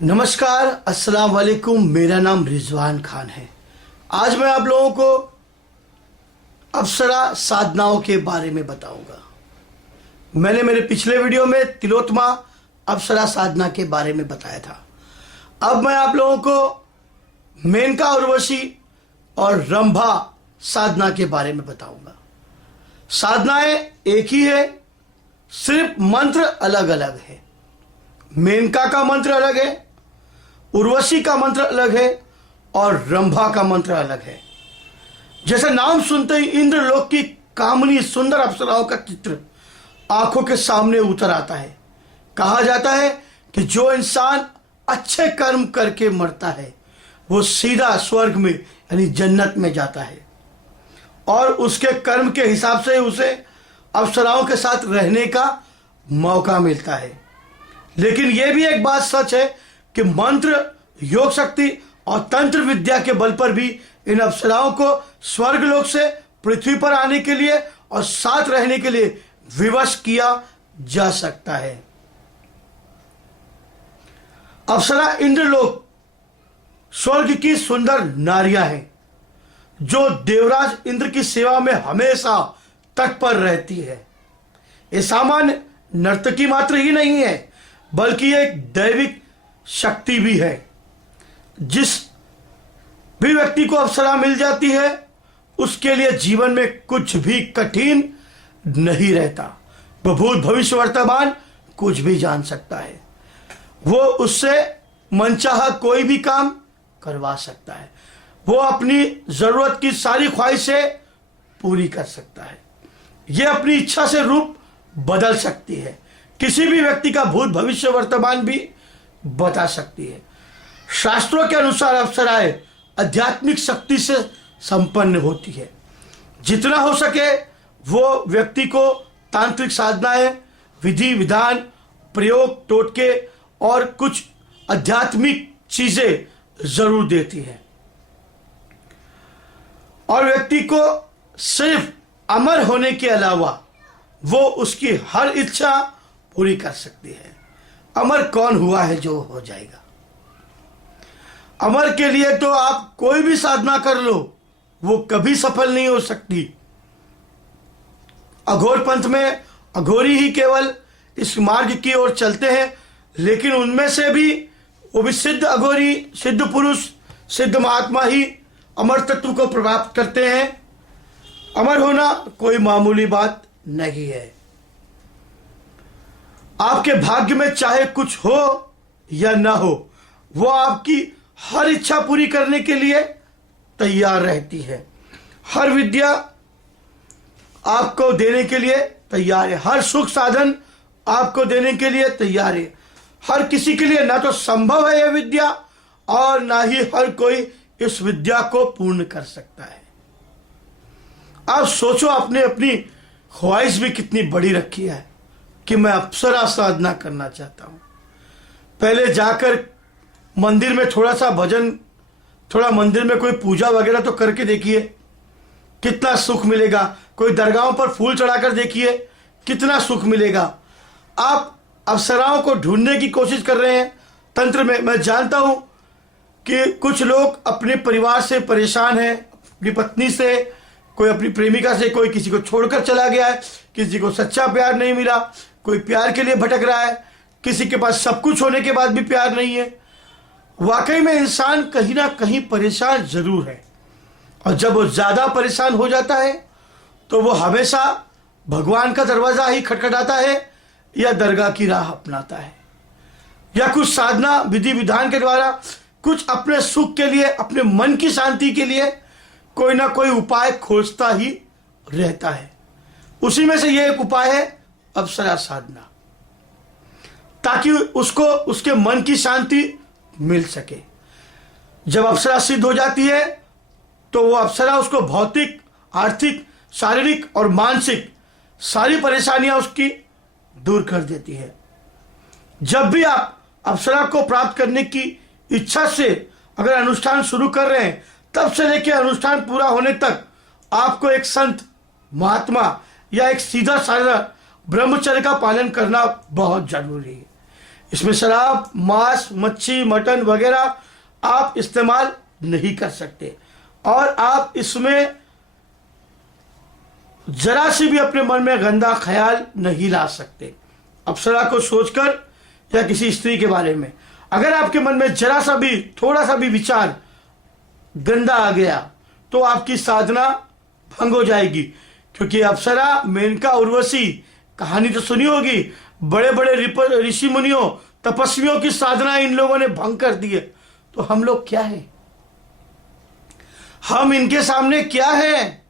नमस्कार, अस्सलाम वालेकुम। मेरा नाम रिजवान खान है। आज मैं आप लोगों को अप्सरा साधनाओं के बारे में बताऊंगा। मैंने मेरे पिछले वीडियो में तिलोत्तमा अप्सरा साधना के बारे में बताया था। अब मैं आप लोगों को मेनका उर्वशी और रंभा साधना के बारे में बताऊंगा। साधनाएं एक ही है, सिर्फ मंत्र अलग अलग है। मेनका का मंत्र अलग है, उर्वशी का मंत्र अलग है और रंभा का मंत्र अलग है। जैसे नाम सुनते ही इंद्रलोक की कामनी सुंदर अप्सराओं का चित्र आंखों के सामने उतर आता है। कहा जाता है कि जो इंसान अच्छे कर्म करके मरता है वो सीधा स्वर्ग में यानी जन्नत में जाता है और उसके कर्म के हिसाब से उसे अप्सराओं के साथ रहने का मौका मिलता है। लेकिन यह भी एक बात सच है कि मंत्र, योग शक्ति और तंत्र विद्या के बल पर भी इन अप्सराओं को स्वर्गलोक से पृथ्वी पर आने के लिए और साथ रहने के लिए विवश किया जा सकता है। अप्सरा इंद्रलोक स्वर्ग की सुंदर नारियां हैं जो देवराज इंद्र की सेवा में हमेशा तत्पर रहती है। ये सामान्य नर्तकी मात्र ही नहीं है बल्कि एक दैविक शक्ति भी है। जिस भी व्यक्ति को अप्सरा मिल जाती है उसके लिए जीवन में कुछ भी कठिन नहीं रहता। वो भूत भविष्य वर्तमान कुछ भी जान सकता है। वो उससे मनचाहा कोई भी काम करवा सकता है। वो अपनी जरूरत की सारी ख्वाहिशें पूरी कर सकता है। ये अपनी इच्छा से रूप बदल सकती है। किसी भी व्यक्ति का भूत भविष्य वर्तमान भी बता सकती है। शास्त्रों के अनुसार अप्सराएं आध्यात्मिक शक्ति से संपन्न होती है। जितना हो सके वो व्यक्ति को तांत्रिक साधनाएं, विधि विधान, प्रयोग, टोटके और कुछ आध्यात्मिक चीजें जरूर देती है और व्यक्ति को सिर्फ अमर होने के अलावा वो उसकी हर इच्छा पूरी कर सकती है। अमर कौन हुआ है जो हो जाएगा। अमर के लिए तो आप कोई भी साधना कर लो, वो कभी सफल नहीं हो सकती। अघोर पंथ में अघोरी ही केवल इस मार्ग की ओर चलते हैं, लेकिन उनमें से भी वो भी सिद्ध अघोरी, सिद्ध पुरुष, सिद्ध महात्मा ही अमर तत्व को प्राप्त करते हैं। अमर होना कोई मामूली बात नहीं है। आपके भाग्य में चाहे कुछ हो या ना हो, वो आपकी हर इच्छा पूरी करने के लिए तैयार रहती है। हर विद्या आपको देने के लिए तैयार है। हर सुख साधन आपको देने के लिए तैयार है। हर किसी के लिए ना तो संभव है यह विद्या और ना ही हर कोई इस विद्या को पूर्ण कर सकता है। आप सोचो, आपने अपनी ख्वाहिश भी कितनी बड़ी रखी है कि मैं अप्सरा साधना करना चाहता हूं। पहले जाकर मंदिर में थोड़ा सा भजन, थोड़ा मंदिर में कोई पूजा वगैरह तो करके देखिए, कितना सुख मिलेगा। कोई दरगाहों पर फूल चढ़ाकर देखिए, कितना सुख मिलेगा। आप अप्सराओं को ढूंढने की कोशिश कर रहे हैं तंत्र में। मैं जानता हूं कि कुछ लोग अपने परिवार से परेशान हैं, अपनी पत्नी से, कोई अपनी प्रेमिका से, कोई किसी को छोड़कर चला गया है, किसी को सच्चा प्यार नहीं मिला, कोई प्यार के लिए भटक रहा है, किसी के पास सब कुछ होने के बाद भी प्यार नहीं है। वाकई में इंसान कहीं ना कहीं परेशान जरूर है और जब वो ज्यादा परेशान हो जाता है तो वो हमेशा भगवान का दरवाजा ही खटखटाता है या दरगाह की राह अपनाता है या कुछ साधना विधि विधान के द्वारा कुछ अपने सुख के लिए, अपने मन की शांति के लिए कोई ना कोई उपाय खोजता ही रहता है। उसी में से यह एक उपाय है अप्सरा साधना, ताकि उसको उसके मन की शांति मिल सके। जब अप्सरा सिद्ध हो जाती है तो वो अप्सरा उसको भौतिक, आर्थिक, शारीरिक और मानसिक सारी परेशानियां उसकी दूर कर देती है। जब भी आप अप्सरा को प्राप्त करने की इच्छा से अगर अनुष्ठान शुरू कर रहे हैं, तब से लेकर अनुष्ठान पूरा होने तक आपको एक संत, महात्मा या एक सीधा साधा ब्रह्मचर्य का पालन करना बहुत जरूरी है। इसमें शराब, मांस, मच्छी, मटन वगैरह आप इस्तेमाल नहीं कर सकते और आप इसमें जरा से भी अपने मन में गंदा ख्याल नहीं ला सकते। अप्सरा को सोचकर या किसी स्त्री के बारे में अगर आपके मन में जरा सा भी, थोड़ा सा भी विचार गंदा आ गया तो आपकी साधना भंग हो जाएगी। क्योंकि अप्सरा, मेनका, उर्वशी, कहानी तो सुनी होगी, बड़े बड़े ऋषि मुनियों, तपस्वियों की साधना इन लोगों ने भंग कर दी है। तो हम लोग क्या है? हम इनके सामने क्या है?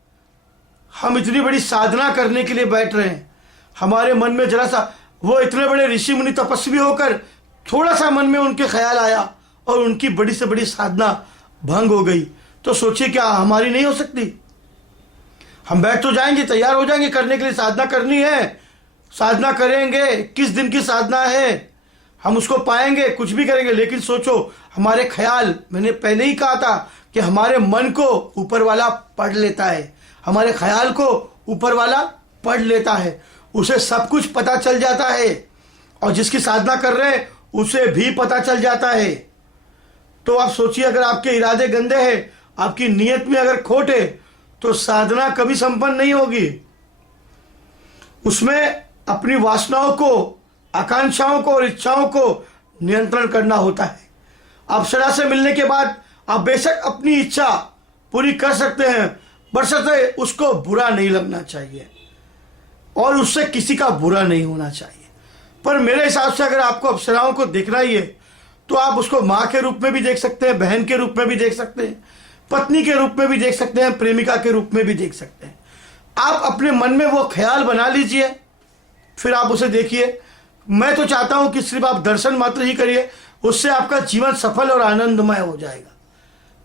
हम इतनी बड़ी साधना करने के लिए बैठ रहे हैं, हमारे मन में जरा सा, वो इतने बड़े ऋषि मुनि तपस्वी होकर थोड़ा सा मन में उनके ख्याल आया और उनकी बड़ी से बड़ी साधना भंग हो गई। तो सोचिए क्या हमारी नहीं हो सकती? हम बैठ तो जाएंगे, तैयार हो जाएंगे करने के लिए, साधना करनी है, साधना करेंगे, किस दिन की साधना है, हम उसको पाएंगे, कुछ भी करेंगे। लेकिन सोचो हमारे ख्याल, मैंने पहले ही कहा था कि हमारे मन को ऊपर वाला पढ़ लेता है, हमारे ख्याल को ऊपर वाला पढ़ लेता है, उसे सब कुछ पता चल जाता है और जिसकी साधना कर रहे हैं उसे भी पता चल जाता है। तो आप सोचिए अगर आपके इरादे गंदे हैं, आपकी नीयत में अगर खोट है, तो साधना कभी संपन्न नहीं होगी। उसमें अपनी वासनाओं को, आकांक्षाओं को और इच्छाओं को नियंत्रण करना होता है। अप्सरा से मिलने के बाद आप बेशक अपनी इच्छा पूरी कर सकते हैं, बशर्ते उसको बुरा नहीं लगना चाहिए और उससे किसी का बुरा नहीं होना चाहिए। पर मेरे हिसाब से अगर आपको अप्सराओं को देखना ही है तो आप उसको माँ के रूप में भी देख सकते हैं, बहन के रूप में भी देख सकते हैं, पत्नी के रूप में भी देख सकते हैं, प्रेमिका के रूप में भी देख सकते हैं। आप अपने मन में वो ख्याल बना लीजिए, फिर आप उसे देखिए। मैं तो चाहता हूं कि सिर्फ आप दर्शन मात्र ही करिए, उससे आपका जीवन सफल और आनंदमय हो जाएगा।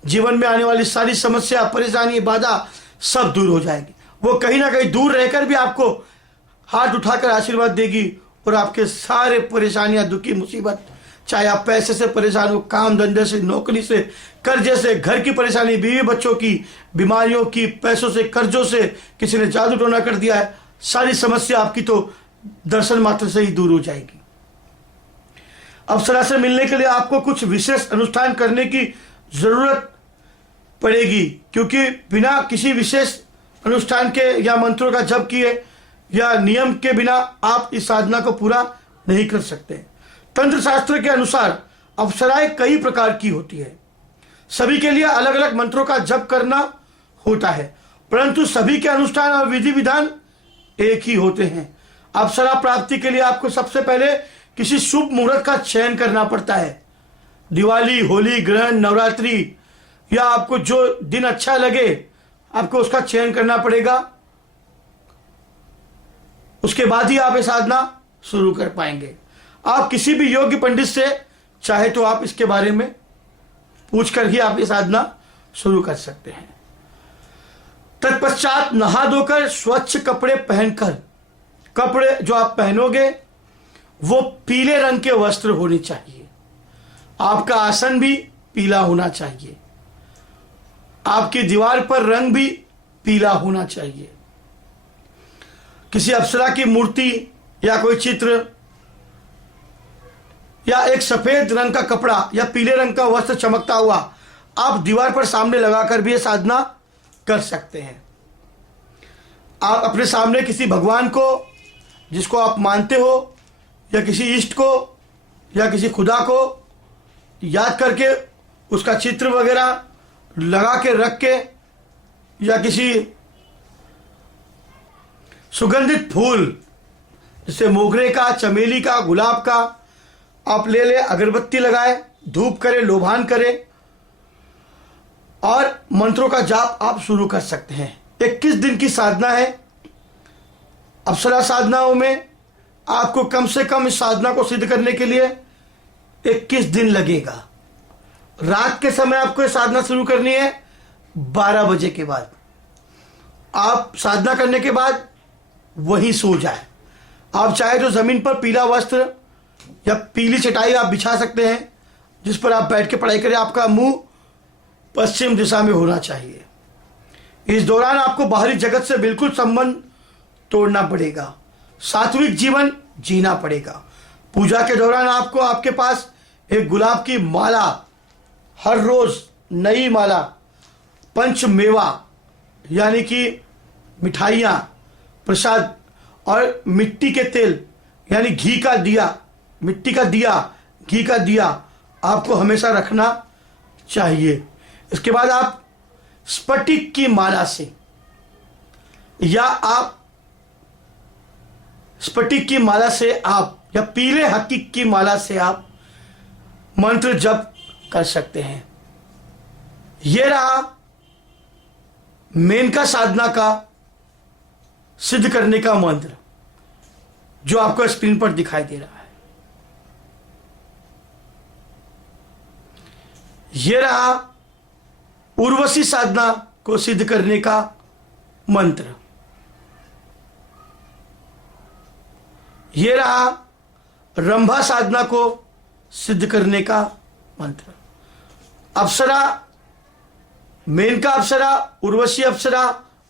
जीवन में आने वाली सारी समस्या, परेशानी, बाधा सब दूर हो जाएगी। वो कहीं ना कहीं दूर रहकर भी आपको हाथ उठाकर आशीर्वाद देगी और आपके सारे परेशानियां, दुखी, मुसीबत, चाहे आप पैसे से परेशान हो, काम धंधे से, नौकरी से, कर्जे से, घर की परेशानी, बीवी बच्चों की, बीमारियों की, पैसों से, कर्जों से, किसी ने जादू टोना कर दिया है, सारी समस्या आपकी तो दर्शन मात्र से ही दूर हो जाएगी। अप्सरा से मिलने के लिए आपको कुछ विशेष अनुष्ठान करने की जरूरत पड़ेगी, क्योंकि बिना किसी विशेष अनुष्ठान के या मंत्रों का जप किए या नियम के बिना आप इस साधना को पूरा नहीं कर सकते। तंत्र शास्त्र के अनुसार अप्सराएं कई प्रकार की होती है, सभी के लिए अलग अलग मंत्रों का जप करना होता है, परंतु सभी के अनुष्ठान और विधि विधान एक ही होते हैं। अप्सरा प्राप्ति के लिए आपको सबसे पहले किसी शुभ मुहूर्त का चयन करना पड़ता है। दिवाली, होली, ग्रहण, नवरात्रि या आपको जो दिन अच्छा लगे आपको उसका चयन करना पड़ेगा, उसके बाद ही आप ये साधना शुरू कर पाएंगे। आप किसी भी योग्य पंडित से चाहे तो आप इसके बारे में पूछकर ही आप ये साधना शुरू कर सकते हैं। तत्पश्चात नहा धोकर स्वच्छ कपड़े पहनकर, कपड़े जो आप पहनोगे वो पीले रंग के वस्त्र होने चाहिए, आपका आसन भी पीला होना चाहिए, आपकी दीवार पर रंग भी पीला होना चाहिए। किसी अप्सरा की मूर्ति या कोई चित्र या एक सफेद रंग का कपड़ा या पीले रंग का वस्त्र चमकता हुआ आप दीवार पर सामने लगाकर भी ये साधना कर सकते हैं। आप अपने सामने किसी भगवान को जिसको आप मानते हो या किसी इष्ट को या किसी खुदा को याद करके उसका चित्र वगैरह लगा के रख के या किसी सुगंधित फूल जैसे मोगरे का, चमेली का, गुलाब का आप ले ले, अगरबत्ती लगाए, धूप करे, लोभान करे और मंत्रों का जाप आप शुरू कर सकते हैं। 21 दिन की साधना है। अप्सरा साधनाओं में आपको कम से कम इस साधना को सिद्ध करने के लिए 21 दिन लगेगा। रात के समय आपको ये साधना शुरू करनी है 12 बजे के बाद। आप साधना करने के बाद वहीं सो जाए। आप चाहे तो जमीन पर पीला वस्त्र या पीली चटाई आप बिछा सकते हैं जिस पर आप बैठ के पढ़ाई करें। आपका मुंह पश्चिम दिशा में होना चाहिए। इस दौरान आपको बाहरी जगत से बिल्कुल संबंध तोड़ना पड़ेगा, सात्विक जीवन जीना पड़ेगा, पूजा के दौरान आपको आपके पास एक गुलाब की माला, हर रोज नई माला, पंच मेवा यानी कि मिठाइयाँ, प्रसाद और मिट्टी के तेल यानी घी का दिया, मिट्टी का दिया, घी का दिया आपको हमेशा रखना चाहिए। इसके बाद आप स्फटिक की माला से या आप स्फटिक की माला से आप या पीले हकीक की माला से आप मंत्र जप कर सकते हैं। यह रहा मेनका साधना का सिद्ध करने का मंत्र जो आपको स्क्रीन पर दिखाई दे रहा है। यह रहा उर्वशी साधना को सिद्ध करने का मंत्र। यह रहा रंभा साधना को सिद्ध करने का मंत्र। अप्सरा, मेनका अप्सरा, उर्वशी अप्सरा,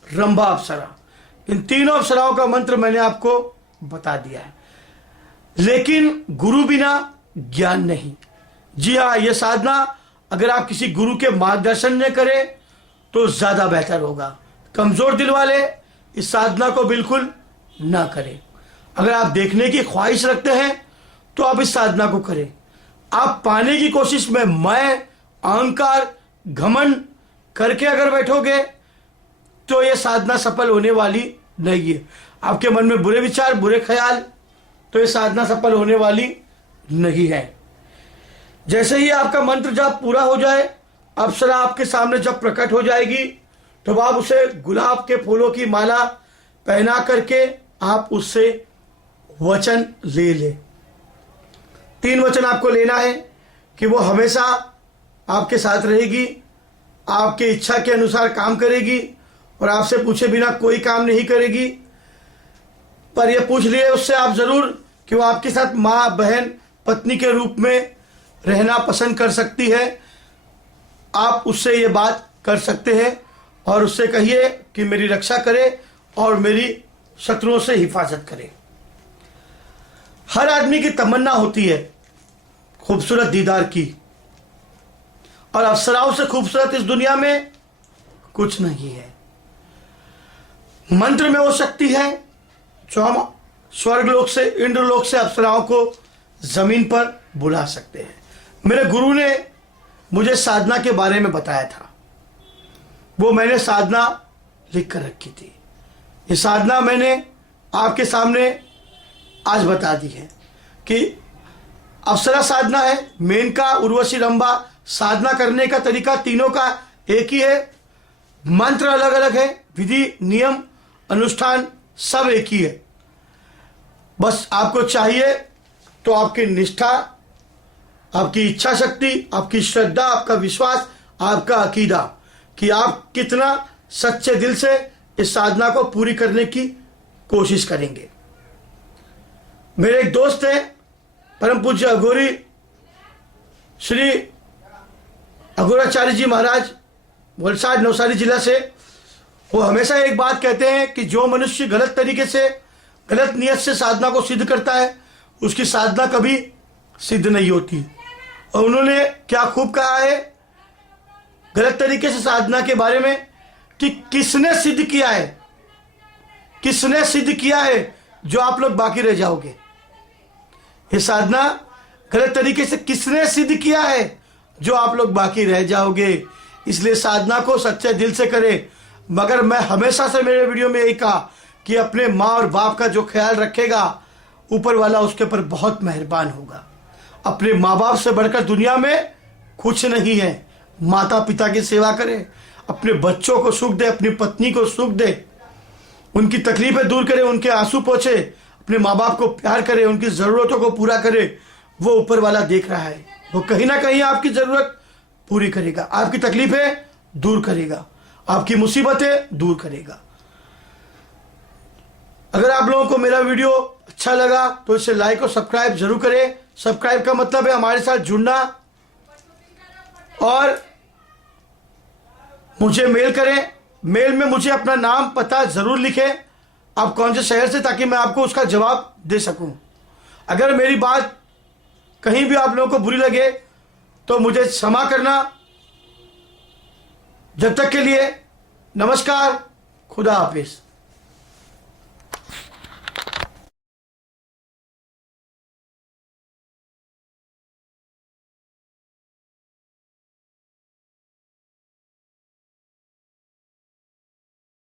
रंभा अप्सरा, इन तीनों अप्सराओं का मंत्र मैंने आपको बता दिया है। लेकिन गुरु बिना ज्ञान नहीं। जी हाँ, यह साधना अगर आप किसी गुरु के मार्गदर्शन में करें तो ज्यादा बेहतर होगा। कमजोर दिल वाले इस साधना को बिल्कुल ना करें। अगर आप देखने की ख्वाहिश रखते हैं तो आप इस साधना को करें। आप पाने की कोशिश में मैं, अहंकार, घमंड करके अगर बैठोगे तो यह साधना सफल होने वाली नहीं है। आपके मन में बुरे विचार, बुरे ख्याल, तो यह साधना सफल होने वाली नहीं है। जैसे ही आपका मंत्र जाप पूरा हो जाए, अप्सरा आपके सामने जब प्रकट हो जाएगी तो आप उसे गुलाब के फूलों की माला पहना करके आप उससे वचन ले ले। 3 वचन आपको लेना है कि वो हमेशा आपके साथ रहेगी, आपके इच्छा के अनुसार काम करेगी और आपसे पूछे बिना कोई काम नहीं करेगी। पर यह पूछ लिए उससे आप जरूर कि वो आपके साथ माँ, बहन, पत्नी के रूप में रहना पसंद कर सकती है। आप उससे ये बात कर सकते हैं और उससे कहिए कि मेरी रक्षा करे और मेरी शत्रुओं से हिफाजत करे। हर आदमी की तमन्ना होती है खूबसूरत दीदार की, और अप्सराओं से खूबसूरत इस दुनिया में कुछ नहीं है। मंत्र में वो शक्ति है जो हम स्वर्गलोक से, इंद्रलोक से अप्सराओं को जमीन पर बुला सकते हैं। मेरे गुरु ने मुझे साधना के बारे में बताया था, वो मैंने साधना लिख कर रखी थी। ये साधना मैंने आपके सामने आज बता दी है कि अप्सरा साधना है, मेनका, उर्वशी, रंभा। साधना करने का तरीका तीनों का एक ही है, मंत्र अलग अलग है, विधि, नियम, अनुष्ठान सब एक ही है। बस आपको चाहिए तो आपकी निष्ठा, आपकी इच्छा शक्ति, आपकी श्रद्धा, आपका विश्वास, आपका अकीदा कि आप कितना सच्चे दिल से इस साधना को पूरी करने की कोशिश करेंगे। मेरे एक दोस्त हैं, परम पूज्य अघोरी श्री अघोराचार्य जी महाराज, वलसाड नवसारी जिला से। वो हमेशा एक बात कहते हैं कि जो मनुष्य गलत तरीके से, गलत नियत से साधना को सिद्ध करता है उसकी साधना कभी सिद्ध नहीं होती। और उन्होंने क्या खूब कहा है गलत तरीके से साधना के बारे में कि किसने सिद्ध किया है, किसने सिद्ध किया है जो आप लोग बाकी रह जाओगे। ये साधना गलत तरीके से किसने सिद्ध किया है जो आप लोग बाकी रह जाओगे। इसलिए साधना को सच्चे दिल से करें। मगर मैं हमेशा से मेरे वीडियो में यही कहा कि अपने माँ और बाप का जो ख्याल रखेगा ऊपर वाला उसके ऊपर बहुत मेहरबान होगा। अपने माँ बाप से बढ़कर दुनिया में कुछ नहीं है। माता पिता की सेवा करे, अपने बच्चों को सुख दे, अपनी पत्नी को सुख दे, उनकी तकलीफें दूर करे, उनके आंसू पोंछे, अपने माँ बाप को प्यार करे, उनकी ज़रूरतों को पूरा करे। वो ऊपर वाला देख रहा है, वो कहीं ना कहीं आपकी ज़रूरत पूरी करेगा, आपकी तकलीफें दूर करेगा, आपकी मुसीबतें दूर करेगा। अगर आप लोगों को मेरा वीडियो अच्छा लगा तो इसे लाइक और सब्सक्राइब जरूर करें। सब्सक्राइब का मतलब है हमारे साथ जुड़ना, और मुझे मेल करें। मेल में मुझे अपना नाम, पता जरूर लिखें, आप कौन से शहर से, ताकि मैं आपको उसका जवाब दे सकूं। अगर मेरी बात कहीं भी आप लोगों को बुरी लगे तो मुझे क्षमा करना। जब तक के लिए नमस्कार, खुदा हाफिज।